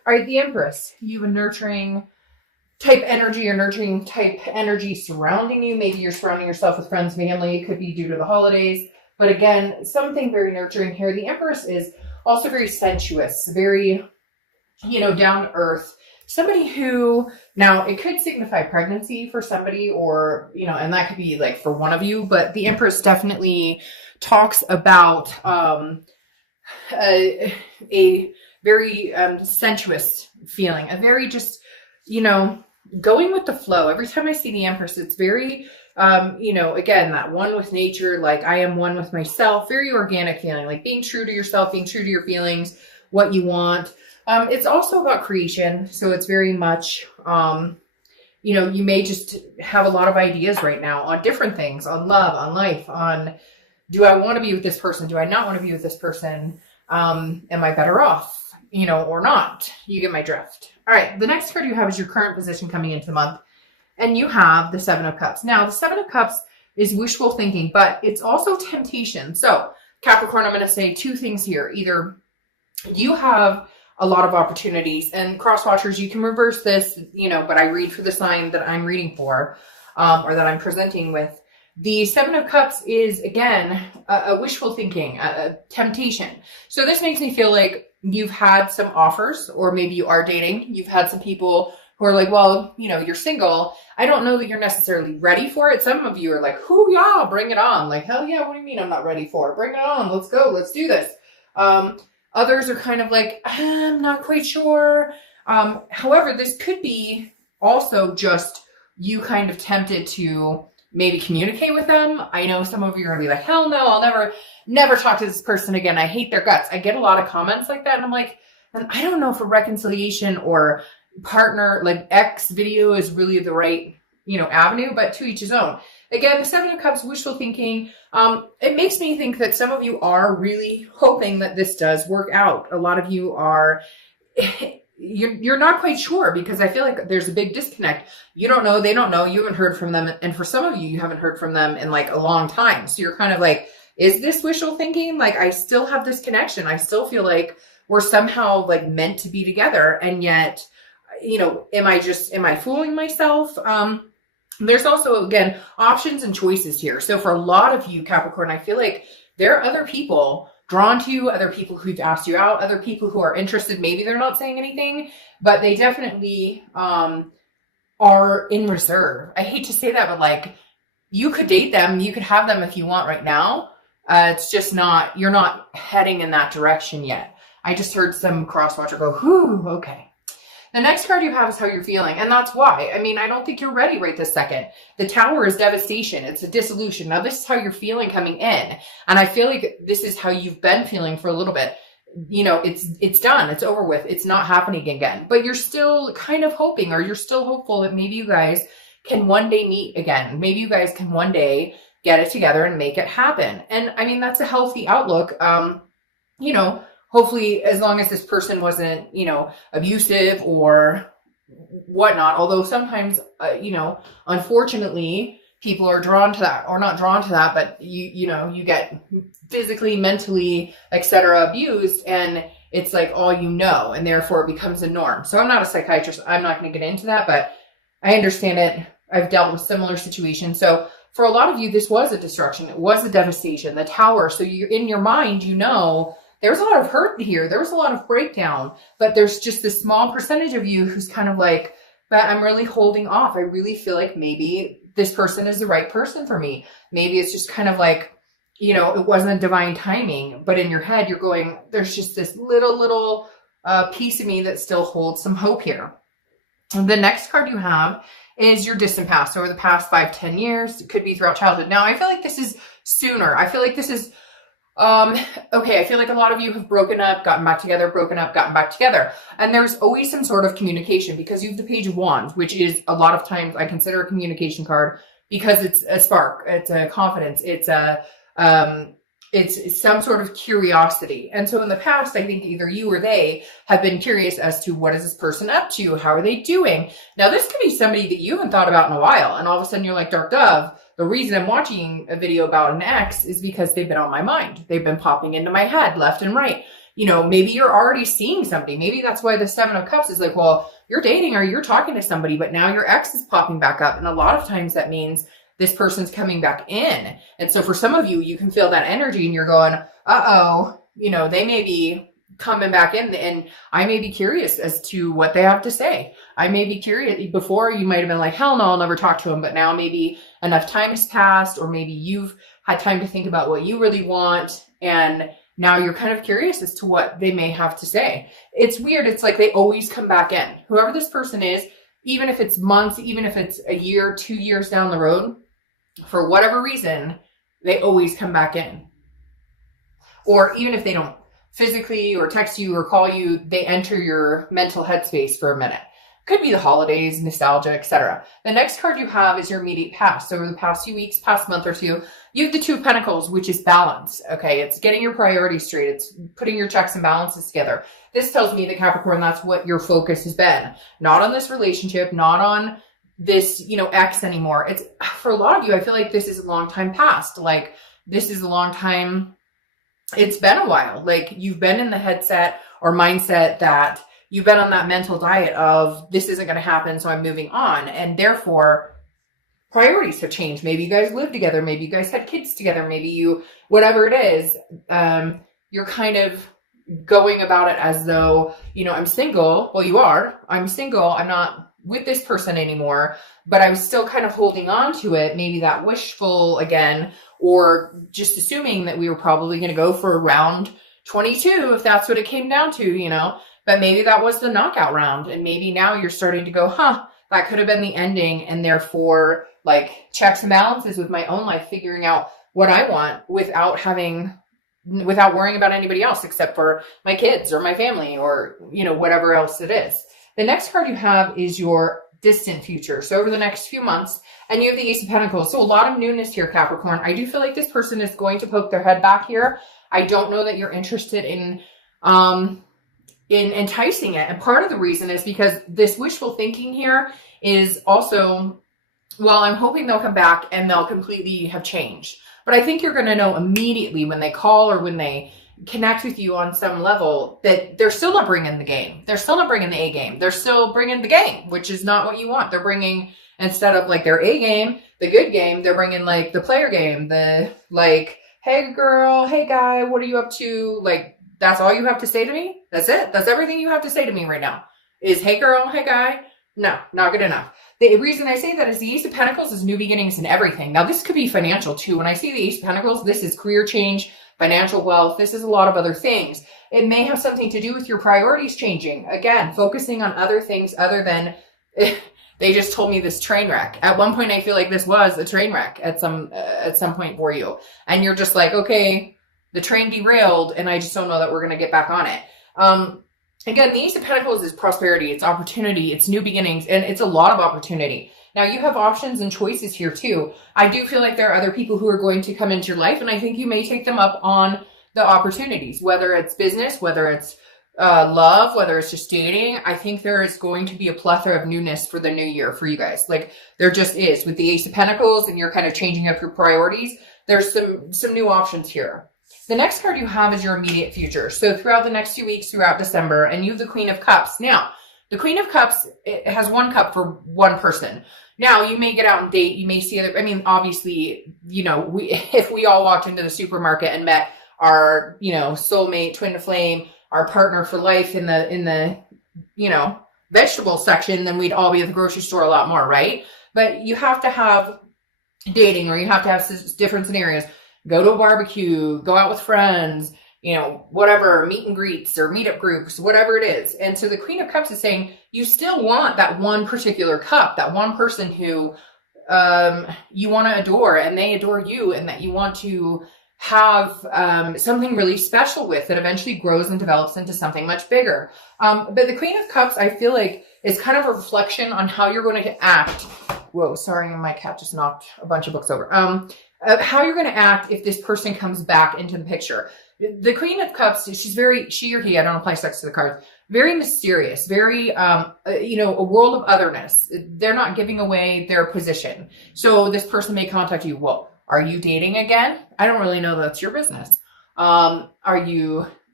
All right, the Empress. You have a nurturing type energy or nurturing type energy surrounding you. Maybe you're surrounding yourself with friends, family. It could be due to the holidays. But again, something very nurturing here. The Empress is also very sensuous, very, down to earth. Somebody who, now it could signify pregnancy for somebody or, and that could be like for one of you, but the Empress definitely talks about a very sensuous feeling, a very just, going with the flow. Every time I see the Empress, it's very, again, that one with nature, like I am one with myself, very organic feeling, like being true to yourself, being true to your feelings, what you want. It's also about creation. So it's very much, you may just have a lot of ideas right now on different things, on love, on life, on do I want to be with this person? Do I not want to be with this person? Am I better off, or not? You get my drift. All right. The next card you have is your current position coming into the month. And you have the Seven of Cups. Now, the Seven of Cups is wishful thinking, but it's also temptation. So, Capricorn, I'm going to say two things here. Either you have a lot of opportunities, and cross watchers, you can reverse this, but I read for the sign that I'm reading for, or that I'm presenting with. The Seven of Cups is, again, a wishful thinking, a temptation. So this makes me feel like you've had some offers, or maybe you are dating. You've had some people who are like, well, you're single. I don't know that you're necessarily ready for it. Some of you are like, hoo yeah, bring it on. Like, hell yeah, what do you mean I'm not ready for it? Bring it on. Let's go. Let's do this. Others are kind of like, I'm not quite sure. However, this could be also just you kind of tempted to maybe communicate with them. I know some of you are going to be like, hell no, I'll never talk to this person again. I hate their guts. I get a lot of comments like that. And I'm like, and I don't know if a reconciliation or partner, like ex video is really the right, avenue, but to each his own. Again, the Seven of Cups, wishful thinking. It makes me think that some of you are really hoping that this does work out. A lot of you are, you're not quite sure because I feel like there's a big disconnect. You don't know, they don't know, you haven't heard from them. And for some of you, you haven't heard from them in like a long time. So you're kind of like, is this wishful thinking? Like, I still have this connection. I still feel like we're somehow like meant to be together. And yet, am I fooling myself? There's also, again, options and choices here. So for a lot of you, Capricorn, I feel like there are other people drawn to you, other people who've asked you out, other people who are interested. Maybe they're not saying anything, but they definitely are in reserve. I hate to say that, but like, you could date them, you could have them if you want right now. It's just not, you're not heading in that direction yet. I just heard some crosswatcher go, whew, okay. The next card you have is how you're feeling. And that's why. I mean, I don't think you're ready right this second. The Tower is devastation. It's a dissolution. Now, this is how you're feeling coming in. And I feel like this is how you've been feeling for a little bit. It's done. It's over with. It's not happening again. But you're still kind of hoping, or you're still hopeful that maybe you guys can one day meet again. Maybe you guys can one day get it together and make it happen. And I mean, that's a healthy outlook. Hopefully, as long as this person wasn't, abusive or whatnot, although sometimes, unfortunately, people are drawn to that, or not drawn to that, but you get physically, mentally, etc. abused, and it's like all and therefore it becomes a norm. So I'm not a psychiatrist. I'm not going to get into that, but I understand it. I've dealt with similar situations. So for a lot of you, this was a destruction. It was a devastation, the Tower. So you're in your mind, there's a lot of hurt here. There was a lot of breakdown, but there's just this small percentage of you who's kind of like, but I'm really holding off. I really feel like maybe this person is the right person for me. Maybe it's just kind of like, it wasn't divine timing, but in your head, you're going, there's just this little piece of me that still holds some hope here. And the next card you have is your distant past. So over the past 5-10 years, it could be throughout childhood. Now, I feel like this is sooner. I feel like this is okay, I feel like a lot of you have broken up, gotten back together, broken up, gotten back together. And there's always some sort of communication because you have the Page of Wands, which is a lot of times I consider a communication card because it's a spark, it's a confidence, it's some sort of curiosity. And so in the past, I think either you or they have been curious as to what is this person up to? How are they doing? Now, this could be somebody that you haven't thought about in a while. And all of a sudden you're like, Dark Dove, the reason I'm watching a video about an ex is because they've been on my mind. They've been popping into my head left and right. maybe you're already seeing somebody. Maybe that's why the Seven of Cups is like, well, you're dating or you're talking to somebody, but now your ex is popping back up. And a lot of times that means this person's coming back in. And so for some of you, you can feel that energy and you're going, uh-oh, they may be coming back in, and I may be curious as to what they have to say. I may be curious. Before you might have been like, hell no, I'll never talk to them. But now maybe enough time has passed, or maybe you've had time to think about what you really want. And now you're kind of curious as to what they may have to say. It's weird. It's like they always come back in. Whoever this person is, even if it's months, even if it's a year, 2 years down the road, for whatever reason, they always come back in. Or even if they don't physically or text you or call you, they enter your mental headspace for a minute. Could be the holidays, nostalgia, etc. The next card you have is your immediate past. So over the past few weeks, past month or two, you have the Two of Pentacles, which is balance. Okay, it's getting your priorities straight. It's putting your checks and balances together. This tells me that Capricorn, that's what your focus has been. Not on this relationship, not on this, ex anymore. It's for a lot of you, I feel like this is a long time past. Like this is a long time. It's been a while. Like you've been in the headset or mindset that you've been on that mental diet of this isn't going to happen, so I'm moving on. And therefore, priorities have changed. Maybe you guys live together. Maybe you guys had kids together. Maybe you, whatever it is, you're kind of going about it as though, I'm single. Well, you are. I'm single. I'm not with this person anymore, but I'm still kind of holding on to it. Maybe that wishful again, or just assuming that we were probably going to go for round 22 if that's what it came down to, but maybe that was the knockout round. And maybe now you're starting to go, that could have been the ending. And therefore like checks and balances with my own life, figuring out what I want without worrying about anybody else except for my kids or my family or, whatever else it is. The next card you have is your distant future. So over the next few months, and you have the Ace of Pentacles. So a lot of newness here, Capricorn. I do feel like this person is going to poke their head back here. I don't know that you're interested in enticing it. And part of the reason is because this wishful thinking here is also, well, I'm hoping they'll come back and they'll completely have changed. But I think you're going to know immediately when they call or when they connect with you on some level that they're still not bringing the game. They're still not bringing the A game. They're still bringing the game, which is not what you want. They're bringing, instead of like their A game, the good game, they're bringing like the player game, the like, hey girl, hey guy, what are you up to? Like, that's all you have to say to me? That's it? That's everything you have to say to me right now is, hey girl, hey guy? No, not good enough. The reason I say that is the Ace of Pentacles is new beginnings in everything. Now, this could be financial too. When I see the Ace of Pentacles, this is career change, financial wealth. This is a lot of other things. It may have something to do with your priorities changing. Again, focusing on other things other than they just told me this train wreck. At one point, I feel like this was a train wreck at some point for you. And you're just like, okay, the train derailed and I just don't know that we're going to get back on it. Again, the Ace of Pentacles is prosperity, it's opportunity, it's new beginnings, and it's a lot of opportunity. Now, you have options and choices here, too. I do feel like there are other people who are going to come into your life, and I think you may take them up on the opportunities, whether it's business, whether it's love, whether it's just dating. I think there is going to be a plethora of newness for the new year for you guys. Like, there just is. With the Ace of Pentacles, and you're kind of changing up your priorities, there's some new options here. The next card you have is your immediate future. So throughout the next few weeks, throughout December, and you have the Queen of Cups. Now, the Queen of Cups, it has one cup for one person. Now, you may get out and date. You may see other, obviously, if we all walked into the supermarket and met our, soulmate, twin flame, our partner for life in the vegetable section, then we'd all be at the grocery store a lot more, right? But you have to have dating, or you have to have different scenarios. Go to a barbecue, go out with friends, whatever, meet and greets or meetup groups, whatever it is. And so the Queen of Cups is saying you still want that one particular cup, that one person who you want to adore and they adore you, and that you want to have something really special with that eventually grows and develops into something much bigger. But the Queen of Cups, I feel like, is kind of a reflection on how you're going to act. Whoa, sorry, my cat just knocked a bunch of books over. How you're going to act if this person comes back into the picture. The Queen of Cups, she or he, I don't apply sex to the cards, very mysterious, very, a world of otherness. They're not giving away their position. So this person may contact you. Well, are you dating again? I don't really know. That's your business. Are you,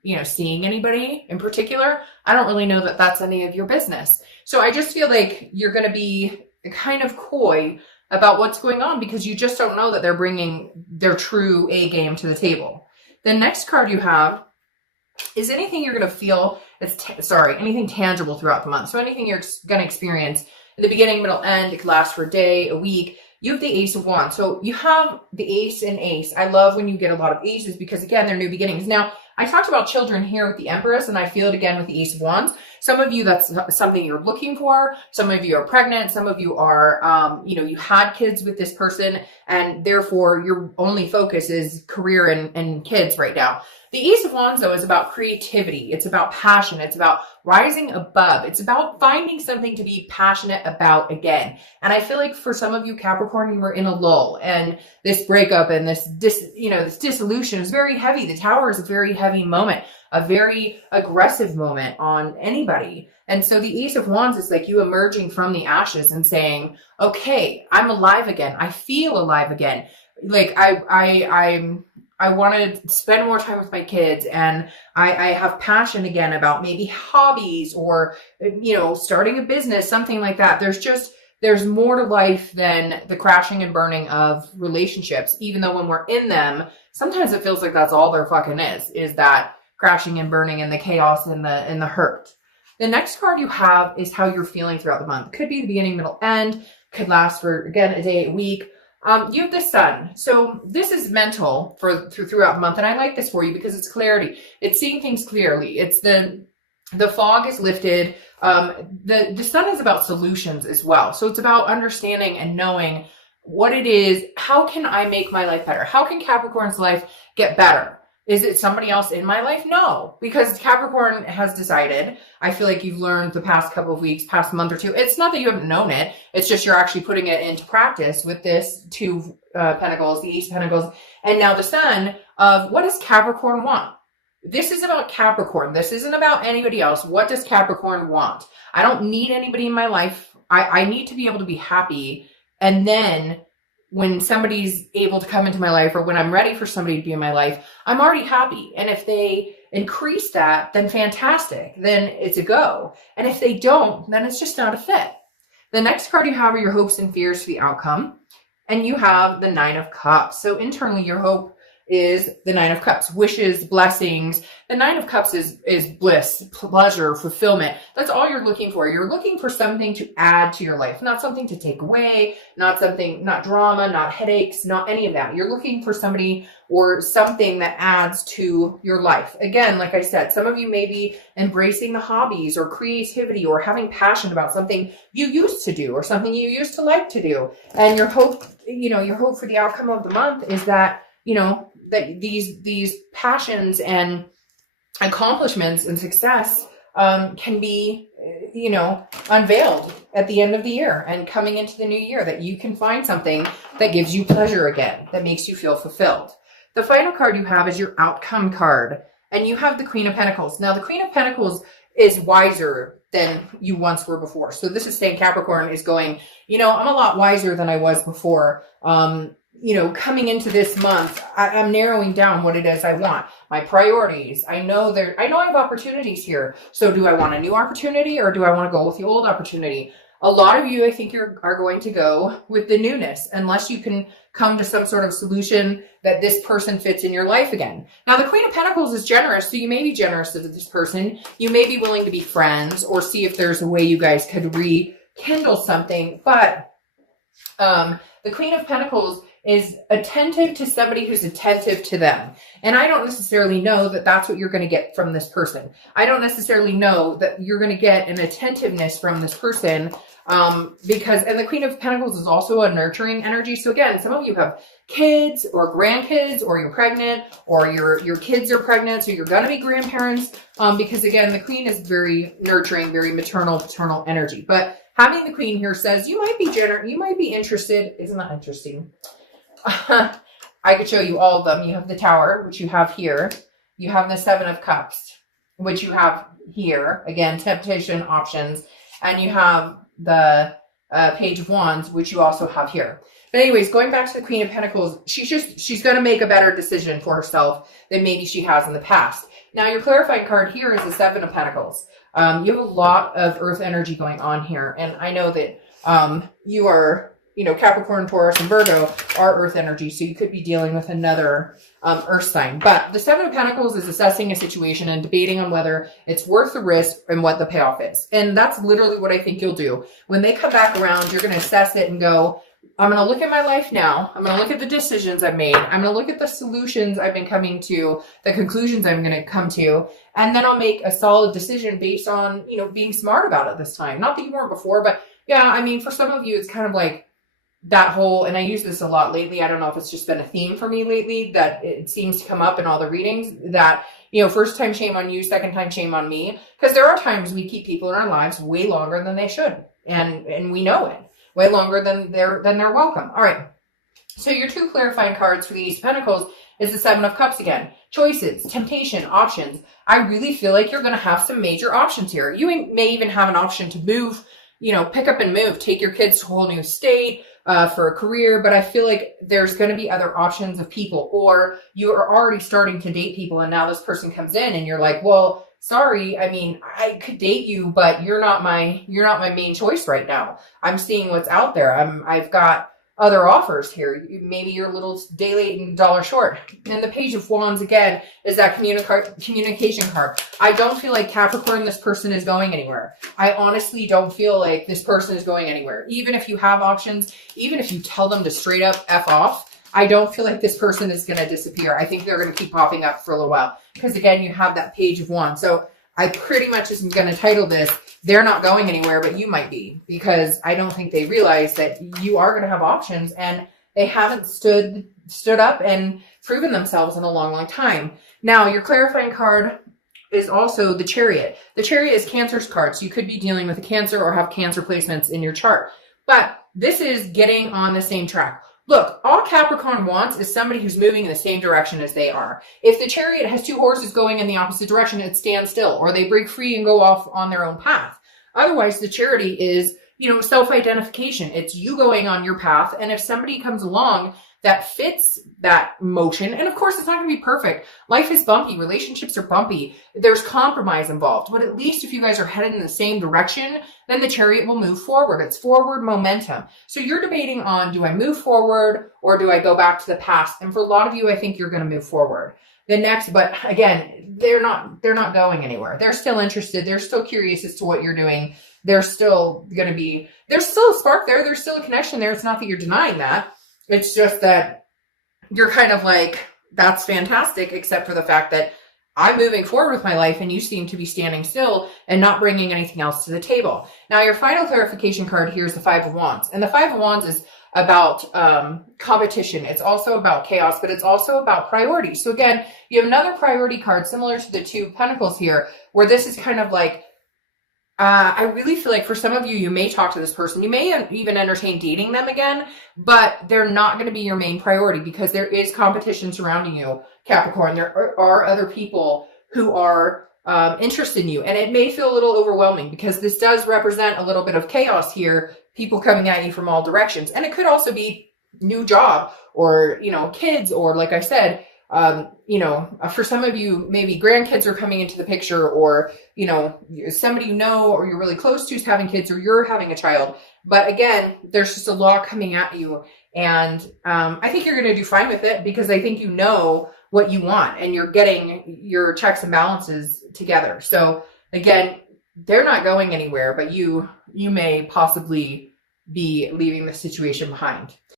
seeing anybody in particular. I don't really know that that's any of your business. So I just feel like you're going to be kind of coy about what's going on because you just don't know that they're bringing their true A game to the table. The next card you have is anything you're going to feel, anything tangible throughout the month. So anything you're going to experience in the beginning, middle, end. It could last for a day, a week. You have the Ace of Wands. So you have the Ace and Ace. I love when you get a lot of Aces because, again, they're new beginnings. Now, I talked about children here with the Empress, and I feel it again with the Ace of Wands. Some of you, that's something you're looking for. Some of you are pregnant. Some of you are, you had kids with this person, and therefore your only focus is career and kids right now. The Ace of Wands, though, is about creativity. It's about passion. It's about rising above. It's about finding something to be passionate about again. And I feel like for some of you, Capricorn, you were in a lull, and this breakup and this dissolution is very heavy. The Tower is a very heavy moment, a very aggressive moment on anybody. And so the Ace of Wands is like you emerging from the ashes and saying, okay, I'm alive again. I feel alive again. Like I want to spend more time with my kids, and I have passion again about maybe hobbies or, starting a business, something like that. There's more to life than the crashing and burning of relationships, even though when we're in them, sometimes it feels like that's all there fucking is that crashing and burning and the chaos and the hurt. The next card you have is how you're feeling throughout the month. Could be the beginning, middle, end. Could last for, again, a day, a week. You have the Sun. So this is mental throughout the month. And I like this for you because it's clarity. It's seeing things clearly. It's the fog is lifted. The Sun is about solutions as well. So it's about understanding and knowing what it is. How can I make my life better? How can Capricorn's life get better? Is it somebody else in my life? No, because Capricorn has decided. I feel like you've learned the past couple of weeks, past month or two. It's not that you haven't known it. It's just you're actually putting it into practice with this Two Pentacles, the Ace of Pentacles, and now the Sun of what does Capricorn want? This is about Capricorn. This isn't about anybody else. What does Capricorn want? I don't need anybody in my life. I need to be able to be happy. And then when somebody's able to come into my life, or when I'm ready for somebody to be in my life, I'm already happy. And if they increase that, then fantastic. Then it's a go. And if they don't, then it's just not a fit. The next card you have are your hopes and fears for the outcome. And you have the Nine of Cups. So internally, your hope is the Nine of Cups, wishes, blessings. The Nine of Cups is bliss, pleasure, fulfillment. That's all you're looking for. You're looking for something to add to your life, not something to take away, not drama, not headaches, not any of that. You're looking for somebody or something that adds to your life. Again, like I said, some of you may be embracing the hobbies or creativity or having passion about something you used to do or something you used to like to do. And your hope for the outcome of the month is that, that these passions and accomplishments and success can be, unveiled at the end of the year and coming into the new year, that you can find something that gives you pleasure again, that makes you feel fulfilled. The final card you have is your outcome card, and you have the Queen of Pentacles. Now, the Queen of Pentacles is wiser than you once were before. So this is saying Capricorn is going, I'm a lot wiser than I was before. Coming into this month, I'm narrowing down what it is I want, my priorities. I know I have opportunities here. So do I want a new opportunity, or do I want to go with the old opportunity? A lot of you, I think, are going to go with the newness, unless you can come to some sort of solution that this person fits in your life again. Now, the Queen of Pentacles is generous, so you may be generous to this person. You may be willing to be friends or see if there's a way you guys could rekindle something. But the Queen of Pentacles is attentive to somebody who's attentive to them. And I don't necessarily know that that's what you're going to get from this person. I don't necessarily know that you're going to get an attentiveness from this person and the Queen of Pentacles is also a nurturing energy. So again, some of you have kids or grandkids, or you're pregnant, or your kids are pregnant, so you're going to be grandparents, because again, the Queen is very nurturing, very maternal, paternal energy. But having the Queen here says you might be interested. Isn't that interesting? I could show you all of them. You have the Tower, which you have here. You have the Seven of Cups, which you have here. Again, temptation, options. And you have the Page of Wands, which you also have here. But anyways, going back to the Queen of Pentacles, she's going to make a better decision for herself than maybe she has in the past. Now, your clarifying card here is the Seven of Pentacles. You have a lot of earth energy going on here. And I know that you are, Capricorn, Taurus, and Virgo are earth energy. So you could be dealing with another earth sign. But the Seven of Pentacles is assessing a situation and debating on whether it's worth the risk and what the payoff is. And that's literally what I think you'll do. When they come back around, you're going to assess it and go, I'm going to look at my life now. I'm going to look at the decisions I've made. I'm going to look at the solutions I've been coming to, the conclusions I'm going to come to, and then I'll make a solid decision based on, being smart about it this time. Not that you weren't before, but yeah, I mean, for some of you, it's kind of like that whole, and I use this a lot lately. I don't know if it's just been a theme for me lately that it seems to come up in all the readings that, first time shame on you, second time shame on me. Because there are times we keep people in our lives way longer than they should. And we know it. Way longer than they're welcome. All right. So your two clarifying cards for the Ace of Pentacles is the Seven of Cups again. Choices, temptation, options. I really feel like you're going to have some major options here. You may even have an option to move, pick up and move, take your kids to a whole new state for a career. But I feel like there's going to be other options of people, or you are already starting to date people and now this person comes in and you're like, well, sorry, I mean, I could date you, but you're not my main choice right now. I'm seeing what's out there. I've got other offers here. Maybe you're a little day late and dollar short. And the Page of Wands again is that communication card. I don't feel like Capricorn, this person is going anywhere. I honestly don't feel like this person is going anywhere. Even if you have options, even if you tell them to straight up F off, I don't feel like this person is going to disappear. I think they're going to keep popping up for a little while. Because again, you have that Page of Wands. So I pretty much is going to title this, They're Not Going Anywhere, but You Might Be. Because I don't think they realize that you are going to have options and they haven't stood up and proven themselves in a long, long time. Now, your clarifying card is also the Chariot. The Chariot is Cancer's card. So you could be dealing with a Cancer or have Cancer placements in your chart. But this is getting on the same track. Look, all Capricorn wants is somebody who's moving in the same direction as they are. If the Chariot has two horses going in the opposite direction, it stands still, or they break free and go off on their own path. Otherwise, the Chariot is, self-identification. It's you going on your path. And if somebody comes along that fits that motion, and of course, it's not going to be perfect. Life is bumpy. Relationships are bumpy. There's compromise involved. But at least if you guys are headed in the same direction, then the Chariot will move forward. It's forward momentum. So you're debating on, do I move forward or do I go back to the past? And for a lot of you, I think you're going to move forward. But again, they're not going anywhere. They're still interested. They're still curious as to what you're doing. There's still a spark there. There's still a connection there. It's not that you're denying that. It's just that you're kind of like, that's fantastic, except for the fact that I'm moving forward with my life and you seem to be standing still and not bringing anything else to the table. Now, your final clarification card here is the Five of Wands. And the Five of Wands is about competition. It's also about chaos, but it's also about priorities. So again, you have another priority card similar to the Two of Pentacles here, where this is kind of like, I really feel like for some of you, you may talk to this person. You may even entertain dating them again, but they're not going to be your main priority because there is competition surrounding you, Capricorn. There are other people who are interested in you, and it may feel a little overwhelming because this does represent a little bit of chaos here, people coming at you from all directions. And it could also be new job or, kids, or like I said, for some of you, maybe grandkids are coming into the picture, or, somebody or you're really close to is having kids, or you're having a child. But again, there's just a lot coming at you. And I think you're going to do fine with it because I think you know what you want and you're getting your checks and balances together. So again, they're not going anywhere, but you may possibly be leaving the situation behind.